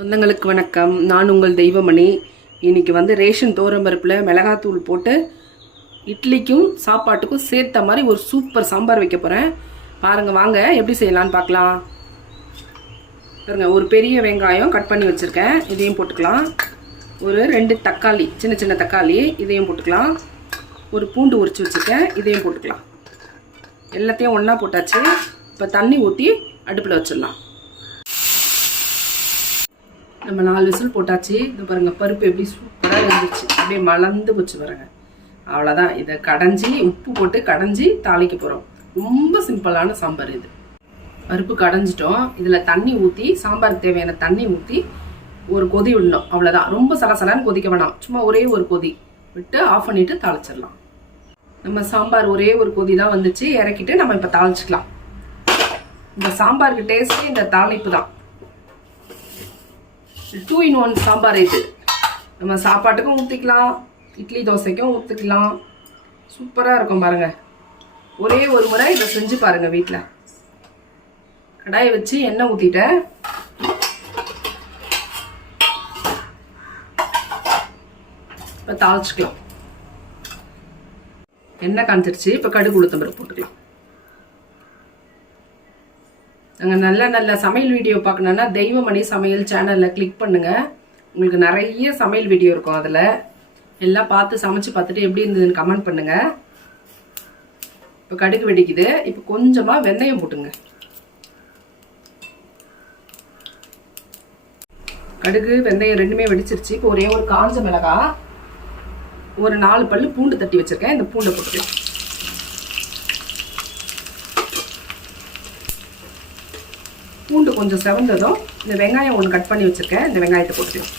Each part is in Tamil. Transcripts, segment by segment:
சொந்தங்களுக்கு வணக்கம். நான் உங்கள் தெய்வமணி. இன்றைக்கி ரேஷன் தோரம்பருப்பில் மிளகாத்தூள் போட்டு இட்லிக்கும் சாப்பாட்டுக்கும் சேர்த்த மாதிரி ஒரு சூப்பர் சாம்பார் வைக்க போகிறேன். பாருங்கள், வாங்க எப்படி செய்யலான்னு பார்க்கலாம். பாருங்கள், ஒரு பெரிய வெங்காயம் கட் பண்ணி வச்சுருக்கேன், இதையும் போட்டுக்கலாம். ஒரு 2 தக்காளி, சின்ன சின்ன தக்காளி, இதையும் போட்டுக்கலாம். ஒரு பூண்டு உரித்து வச்சுருக்கேன், இதையும் போட்டுக்கலாம். எல்லாத்தையும் ஒன்றா போட்டாச்சு. இப்போ தண்ணி ஊற்றி அடுப்பில் வச்சிடலாம். நம்ம 4 விசில் போட்டாச்சு. இது பாருங்கள், பருப்பு எப்படி சூப்பராக இருந்துச்சு, அப்படியே மலர்ந்து போச்சு பாருங்கள். அவ்வளோதான். இதை கடைஞ்சி உப்பு போட்டு கடைஞ்சி தாளிக்க போகிறோம். ரொம்ப சிம்பிளான சாம்பார் இது. பருப்பு கடைஞ்சிட்டோம். இதில் தண்ணி ஊற்றி, சாம்பாருக்கு தேவையான தண்ணி ஊற்றி ஒரு கொதி விடணும். அவ்வளோதான். ரொம்ப சலசலன்னு கொதிக்க வேணாம். சும்மா ஒரே ஒரு கொதி விட்டு ஆஃப் பண்ணிவிட்டு தாளிச்சிடலாம். நம்ம சாம்பார் ஒரே ஒரு கொதி தான் வந்துச்சு. இறக்கிட்டு நம்ம இப்போ தாளிச்சிக்கலாம். இந்த சாம்பாருக்கு டேஸ்ட்டு இந்த தாளிப்பு தான். 2 in 1 சாம்பார் இது. நம்ம சாப்பாட்டுக்கும் ஊற்றிக்கலாம், இட்லி தோசைக்கும் ஊற்றிக்கலாம். சூப்பராக இருக்கும் பாருங்கள். ஒரே ஒரு முறை இதை செஞ்சு பாருங்கள் வீட்டில். கடாயை வச்சு எண்ணெய் ஊற்றிட்டேன். இப்போ தாளிச்சிக்கலாம். எண்ணெய் காஞ்சிருச்சு. இப்போ கடுகு உளுத்தம் பருப்பு போட்டுக்கலாம். நாங்கள் நல்ல சமையல் வீடியோ பார்க்கணுன்னா தெய்வமணி சமையல் சேனலில் கிளிக் பண்ணுங்கள். உங்களுக்கு நிறைய சமையல் வீடியோ இருக்கும். அதில் எல்லாம் பார்த்து சமைச்சு பார்த்துட்டு எப்படி இருந்ததுன்னு கமெண்ட் பண்ணுங்கள். இப்போ கடுகு வெடிக்குது. இப்போ கொஞ்சமாக வெந்தயம் போட்டுங்க. கடுகு வெந்தயம் ரெண்டுமே வெடிச்சிருச்சு. இப்போ ஒரே ஒரு காஞ்ச மிளகா, ஒரு 4 பல்லு பூண்டு தட்டி வச்சுருக்கேன். இந்த பூண்டை போட்டுக்கலாம். பூண்டு கொஞ்சம் செவந்ததும் இந்த வெங்காயம் ஒன்று கட் பண்ணி வச்சுருக்கேன். இந்த வெங்காயத்தை போட்டுக்கலாம்.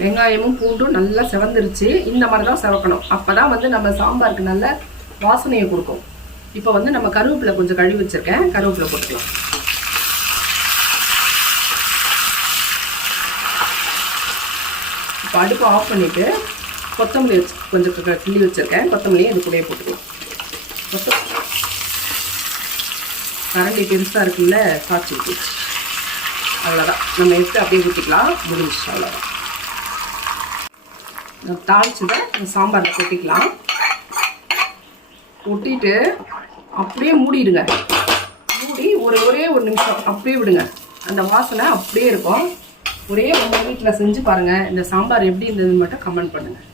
வெங்காயமும் பூண்டும் நல்லா செவந்துருச்சு. இந்த மாதிரி தான் செவக்கணும். அப்போ தான் நம்ம சாம்பாருக்கு நல்ல வாசனையை கொடுக்கும். இப்போ நம்ம கருவேப்பிலை கொஞ்சம் கழுவி வச்சுருக்கேன். கருவேப்பிலை போட்டுக்கலாம். இப்போ அடுப்பை ஆஃப் பண்ணிவிட்டு கொத்தமல்லி கொஞ்சம் கிள்ளி வச்சுருக்கேன். கொத்தமல்லியை இது கூடயே போட்டுக்கலாம். கரண்டி பெருசாக இருக்குல்ல, காய்ச்சி ஊற்றி அவ்வளோதான். நம்ம எடுத்து அப்படியே ஊற்றிக்கலாம். முடிஞ்சிச்சு. அவ்வளோதான். தாளிச்சதை சாம்பாரில் கொட்டிக்கலாம். கொட்டிட்டு அப்படியே மூடிடுங்க. மூடி ஒரே ஒரு நிமிஷம் அப்படியே விடுங்க. அந்த வாசனை அப்படியே இருக்கும். ஒரே உங்கள் வீட்டில் செஞ்சு பாருங்கள். இந்த சாம்பார் எப்படி இருந்ததுன்னு மட்டும் கமெண்ட் பண்ணுங்கள்.